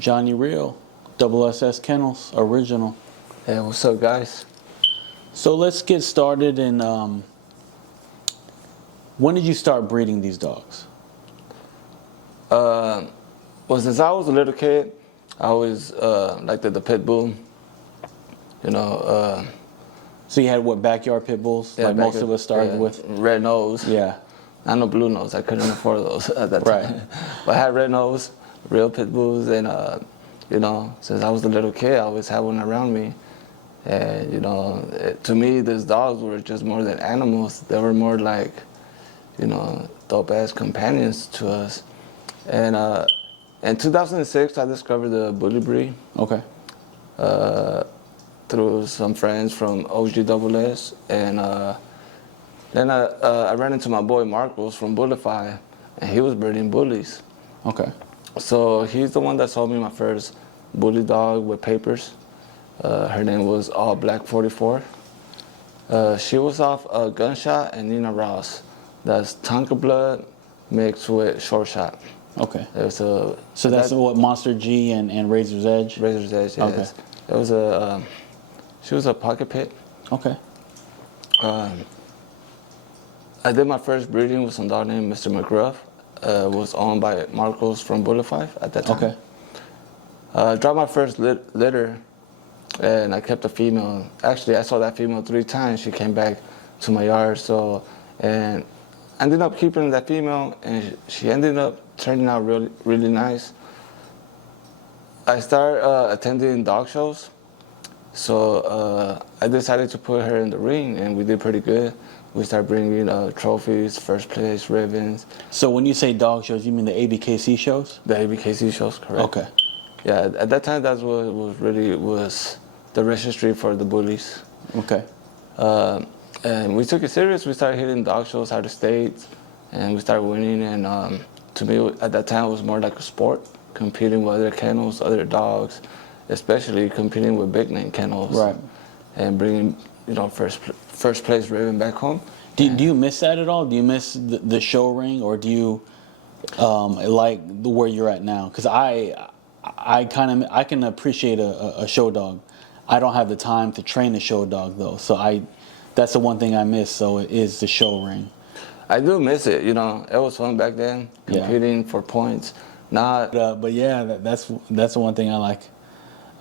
Johnny Real, SS Kennels, original. Hey, what's up, guys? So let's get started. And when did you start breeding these dogs? Well, since I was a little kid, I always liked the pit bull. You know. So you had what, backyard pit bulls? Yeah, like most of us started with? Red nose. Yeah. I know blue nose. I couldn't afford those at that time. Right. But I had red nose, real pit bulls, and you know, since I was a little kid, I always had one around me. And you know, to me, these dogs were just more than animals. They were more like, you know, dope-ass companions to us. And in 2006, I discovered the bully breed. Okay. Through some friends from OGDBLSS, and then I ran into my boy Marcos from Bullify, and he was breeding bullies. Okay. So he's the one that sold me my first bully dog with papers. Her name was All Black 44. She was off Gunshot and Nina Ross. That's Tonka blood mixed with short shot. Okay. So that's what, Monster G and Razor's Edge? Razor's Edge, yes. Okay. It was a, she was a pocket pit. Okay. I did my first breeding with some dog named Mr. McGruff. Was owned by Marcos from Bullify at that time. Okay. Dropped my first litter, and I kept a female. Actually, I saw that female 3 times. She came back to my yard, and I ended up keeping that female, and she ended up turning out really, really nice. I started attending dog shows, so I decided to put her in the ring, and we did pretty good. We started bringing trophies, first place, ribbons. So when you say dog shows, you mean the ABKC shows? The ABKC shows, correct. Okay. Yeah, at that time, that's what was the registry for the bullies. Okay. And we took it serious. We started hitting dog shows out of state, and we started winning. And to me, at that time, it was more like a sport, competing with other kennels, other dogs, especially competing with big name kennels. Right. And bringing, you know, first place ribbon back home. Do you miss that at all? Do you miss the show ring, or do you like where you're at now? Because I can appreciate a show dog. I don't have the time to train a show dog though, so that's the one thing I miss. So it is the show ring. I do miss it. You know, it was fun back then, competing for points. But yeah, that's the one thing I like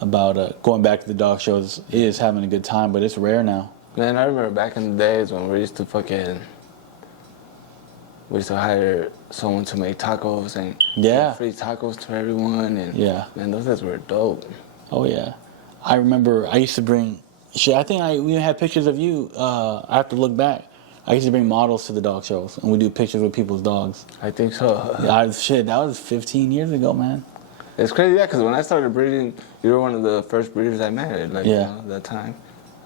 about going back to the dog shows, is having a good time. But it's rare now. Man, I remember back in the days when we used to hire someone to make tacos and give free tacos to everyone, and man, those days were dope. Oh yeah, I remember I used to bring. I think we had pictures of you. I have to look back. I used to bring models to the dog shows, and we do pictures with people's dogs. I think so. Yeah, that was 15 years ago, man. It's crazy, yeah, because when I started breeding, you were one of the first breeders I met, like, you know, that time.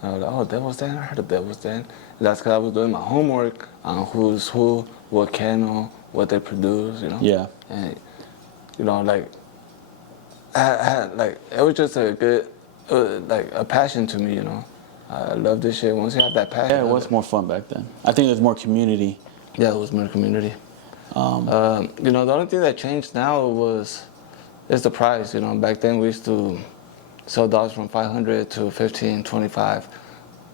I was like, oh, Devil's Den, I heard of Devil's Den. And that's because I was doing my homework on who's who, what kennel, what they produce, you know. Yeah. And, you know, like, it was just a good, like, a passion to me, you know. I love this shit. Once you have that passion. Yeah, it was more fun back then. I think it was more community. Yeah, it was more community. You know, the only thing that changed now is the price. You know, back then we used to sell dogs from 500 to 15, 25.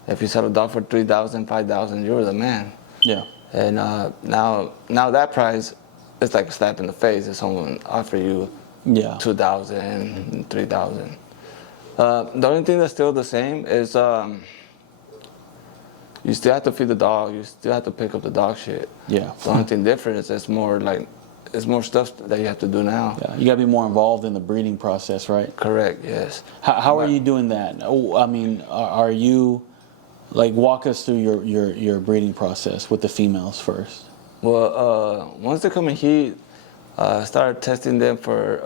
If you sell a dog for 3,000, 5,000, you were the man. Yeah. And now that price is like a slap in the face if someone offer you 2,000, 3,000. The only thing that's still the same is you still have to feed the dog. You still have to pick up the dog shit. Yeah. The only thing different is it's more stuff that you have to do now. Yeah. You got to be more involved in the breeding process, right? Correct. Yes. How are you doing that? Oh, I mean, are you, like, walk us through your breeding process with the females first. Well, once they come in heat, start testing them for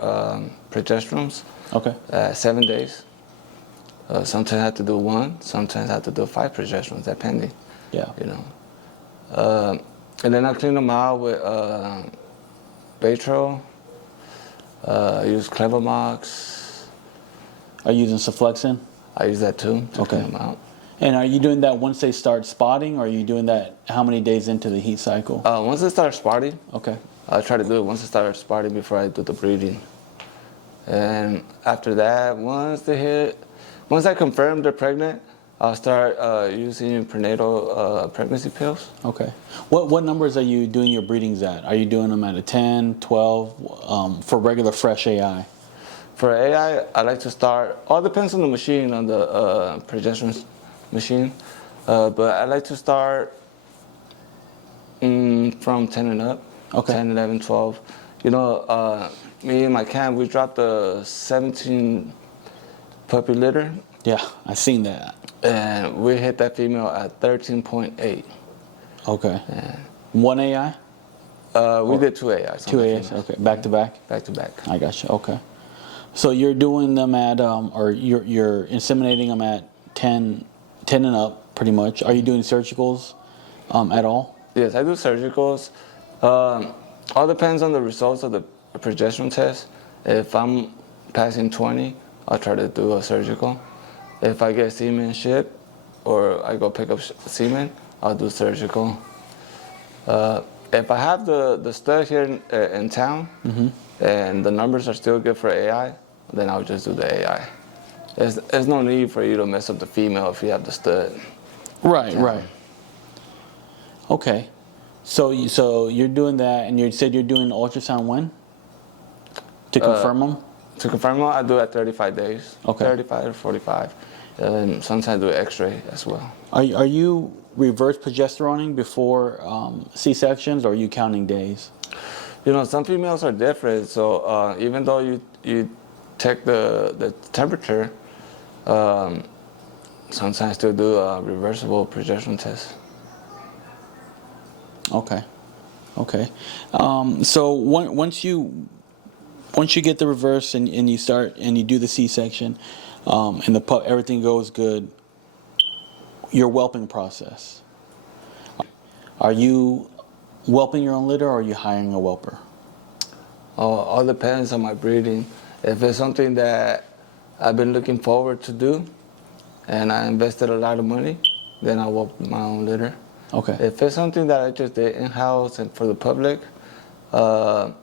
progesterones. Okay. 7 days. Sometimes I have to do 1. Sometimes I have to do 5 progesterones, depending. Yeah. You know. And then I clean them out with Baytril. Use Clevermox. Are you using Sulflexin? I use that too to clean them out. And are you doing that once they start spotting, or are you doing that how many days into the heat cycle? Once they start spotting. Okay. I try to do it once they start spotting before I do the breeding. And after that, once I confirm they're pregnant, I'll start using prenatal pregnancy pills. Okay. What numbers are you doing your breedings at? Are you doing them at a 10, 12, for regular fresh AI? For AI, I like to start, all depends on the machine, on the progesterone machine, but I like to start from 10 and up, Okay. 10, 11, 12. You know, me and my camp, we dropped a 17 puppy litter, Yeah, I seen that. and we hit that female at 13.8. Okay. One AI? We did 2 AIs. Two AIs? Okay. Back to back? Back to back. I got you. Okay. So you're doing them at, or you're inseminating them at 10 and up, pretty much. Are you doing surgicals at all? Yes, I do surgicals. All depends on the results of the progesterone test. If I'm passing 20, I'll try to do a surgical. If I get semen shipped or I go pick up semen, I'll do surgical. If I have the stud here in town and the numbers are still good for AI, then I'll just do the AI. There's no need for you to mess up the female if you have the stud. Right, right. Okay. So you're doing that, and you said you're doing the ultrasound when? To confirm them? To confirm them, I do it at 35 days. Okay. 35 or 45. And sometimes I do X-ray as well. Are you reverse progesteroning before C-sections, or are you counting days? You know, some females are different. So even though you check the temperature, sometimes they'll do a reversible progesterone test. Okay. Okay. So once you get the reverse and you start and you do the C-section, and everything goes good, your whelping process. Are you whelping your own litter, or are you hiring a whelper? All depends on my breeding. If it's something that I've been looking forward to do, and I invested a lot of money, then I'll whelp my own litter. Okay. If it's something that I just did in-house and for the public, then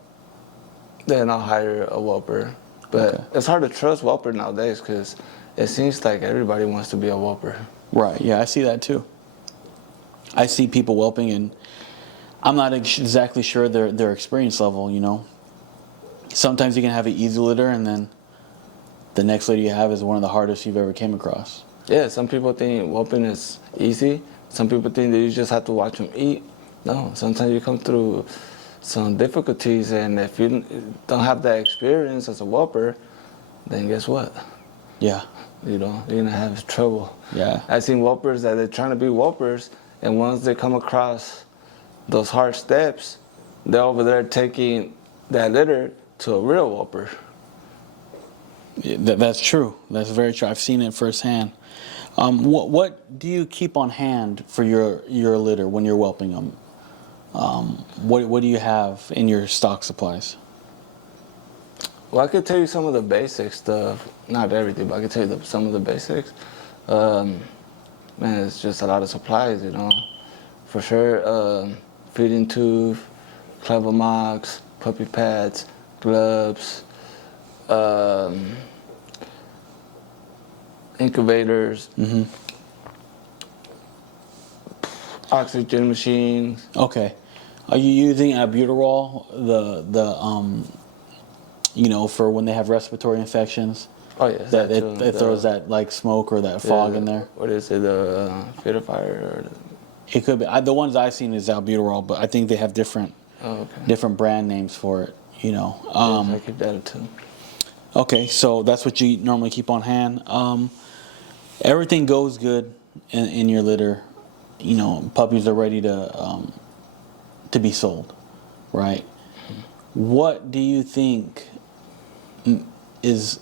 I'll hire a whelper. But Okay. It's hard to trust whelper nowadays because it seems like everybody wants to be a whelper. Right. Yeah, I see that too. I see people whelping, and I'm not exactly sure their experience level. You know, sometimes you can have an easy litter, and then the next litter you have is one of the hardest you've ever came across. Yeah, some people think whelping is easy. Some people think that you just have to watch them eat. No, sometimes you come through some difficulties, and if you don't have that experience as a whelper, then guess what? Yeah. You know, you're gonna have trouble. Yeah. I've seen whelpers that they're trying to be whelpers, and once they come across those hard steps, they're over there taking that litter to a real whelper. Yeah, that's true. That's very true. I've seen it firsthand. What do you keep on hand for your litter when you're whelping them? What do you have in your stock supplies? Well, I could tell you some of the basic stuff. Not everything, but I could tell you some of the basics. Man, it's just a lot of supplies, you know. For sure, feeding tube, clever mocs, puppy pads, gloves, incubators, oxygen machines. Okay. Are you using albuterol, for when they have respiratory infections? Oh yes, That it throws that like smoke or that fog in there. What is it? The Fitifier or It could be. The ones I've seen is albuterol, but I think they have different brand names for it. You know. yes, I keep that too. Okay, so that's what you normally keep on hand. Everything goes good in your litter. You know, puppies are ready to be sold, right? What do you think is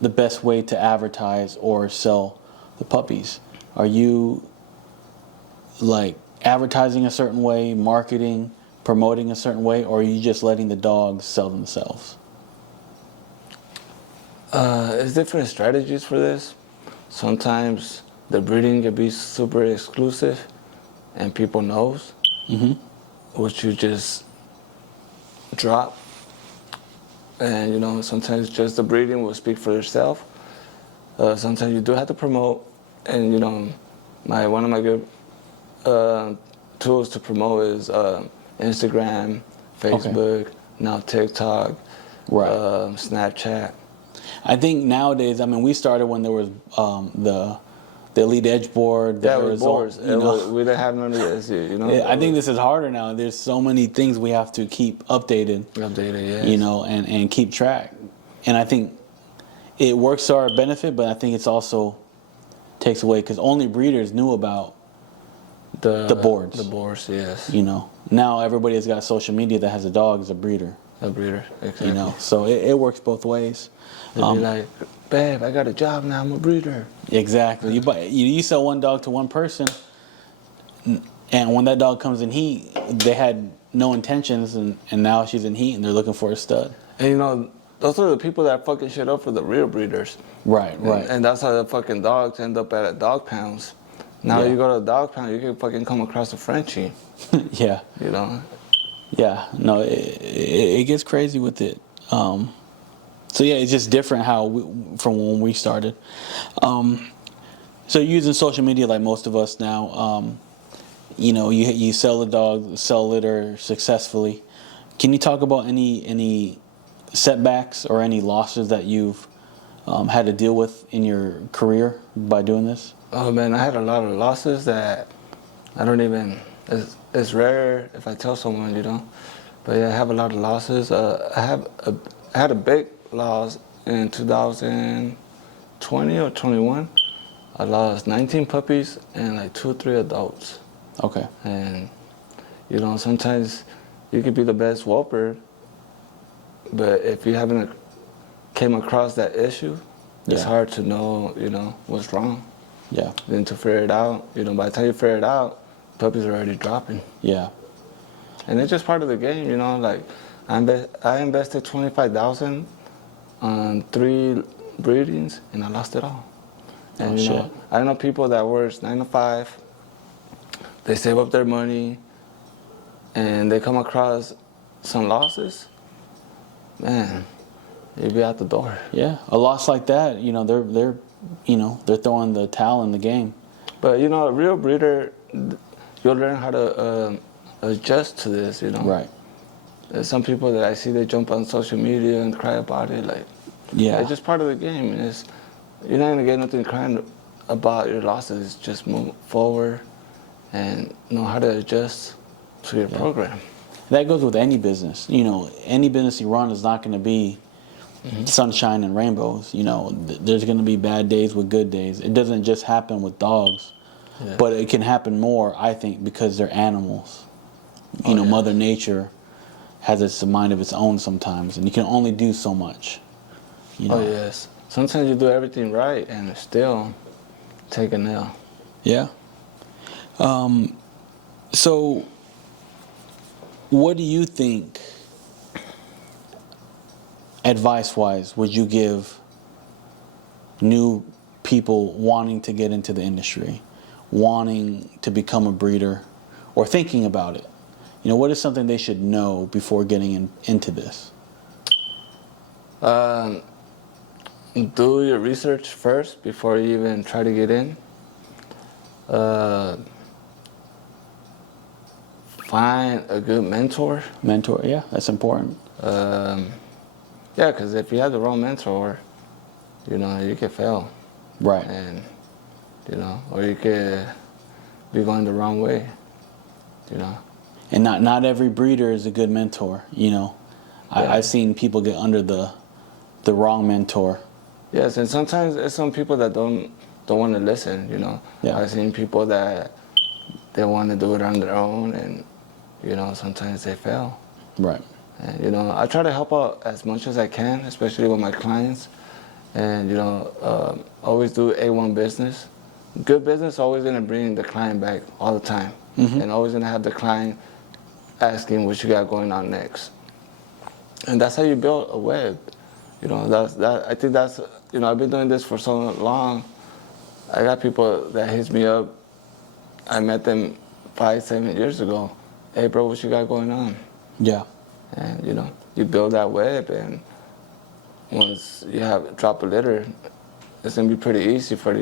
the best way to advertise or sell the puppies? Are you like advertising a certain way, marketing, promoting a certain way, or are you just letting the dogs sell themselves? There's different strategies for this. Sometimes the breeding can be super exclusive and people knows what you just drop. And you know, sometimes just the breeding will speak for itself. Sometimes you do have to promote, and you know, one of my good tools to promote is Instagram, Facebook, now TikTok, Right. Snapchat. I think nowadays, I mean, we started when there was the Elite Edge board, the That was Arizona, boards. We didn't have none of this, you know. I think this is harder now. There's so many things we have to keep updated. Updated, yes. You know, and keep track. And I think it works to our benefit, but I think it's also takes away because only breeders knew about the boards. The boards, yes. You know, now everybody has got social media that has a dog as a breeder. A breeder, exactly. You know, so it works both ways. They'd be like, babe, I got a job now. I'm a breeder. Exactly. You sell one dog to one person, and when that dog comes in heat, they had no intentions, and now she's in heat, and they're looking for a stud. And you know, those are the people that fucking shit up for the real breeders. Right, right. And that's how the fucking dogs end up at dog pounds. Now Yeah. you go to a dog pound, you can fucking come across a Frenchie. Yeah. You know? Yeah. No, it gets crazy with it. So yeah, it's just different from when we started. So using social media like most of us now, you know, you sell the dog, sell litter successfully. Can you talk about any setbacks or any losses that you've had to deal with in your career by doing this? Oh man, I had a lot of losses that I don't even. It's rare if I tell someone, you know. But yeah, I have a lot of losses. I had a big loss in 2020 or 21. I lost 19 puppies and like 2 or 3 adults. Okay. And you know, sometimes you could be the best whelper, but if you haven't came across that issue, it's hard to know, you know, what's wrong. Yeah. Then to figure it out, you know, by the time you figure it out, puppies are already dropping. Yeah. And it's just part of the game, you know. Like I invested $25,000 on 3 breedings, and I lost it all. And you know, I know people that work 9 to 5. They save up their money, and they come across some losses. Man, you'll be out the door. Yeah. A loss like that, you know, they're throwing the towel in the game. But you know, a real breeder, you'll learn how to adjust to this, you know. Right. There's some people that I see, they jump on social media and cry about it, like, yeah, it's just part of the game. And you're not gonna get nothing crying about your losses. Just move forward and know how to adjust to your program. That goes with any business. You know, any business you run is not going to be sunshine and rainbows. You know, there's going to be bad days with good days. It doesn't just happen with dogs, but it can happen more, I think, because they're animals. You know, Mother Nature has a mind of its own sometimes, and you can only do so much. You know? Oh, yes. Sometimes you do everything right and still take a nail. Yeah. So, what do you think, advice-wise, would you give new people wanting to get into the industry, wanting to become a breeder, or thinking about it? You know, what is something they should know before getting into this? Do your research first before you even try to get in. Find a good mentor. Mentor, yeah, that's important. Yeah, because if you have the wrong mentor, you know, you could fail. Right. And, you know, or you could be going the wrong way, you know. And not every breeder is a good mentor, you know. I've seen people get under the wrong mentor. Yes, and sometimes it's some people that don't want to listen, you know. Yeah. I've seen people that they want to do it on their own, and, you know, sometimes they fail. Right. And, you know, I try to help out as much as I can, especially with my clients. And, you know, always do A1 business. Good business always going to bring the client back all the time. And always going to have the client asking what you got going on next. And that's how you build a web. You know, I think that's, you know, I've been doing this for so long. I got people that hits me up. I met them 5-7 years ago. Hey, bro, what you got going on? Yeah. And, you know, you build that web, and once you drop a litter, it's gonna be pretty easy for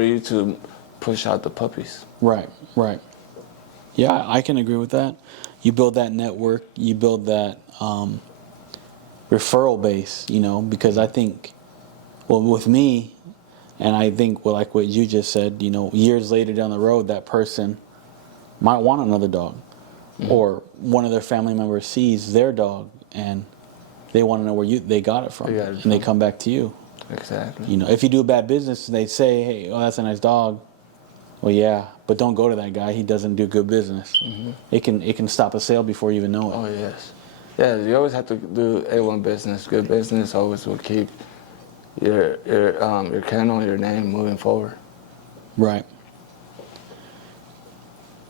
you to push out the puppies. Right, right. Yeah, I can agree with that. You build that network, you build that referral base, because I think, well, with me, and I think, well, like what you just said, years later down the road, that person might want another dog. Or one of their family members sees their dog and they want to know where they got it from, and they come back to you. Exactly. If you do a bad business, they say, "Hey, oh, that's a nice dog." Well, yeah, but don't go to that guy. He doesn't do good business. It can stop a sale before you even know it. Oh yes, yeah. You always have to do A1 business. Good business always will keep your kennel, your name moving forward. Right.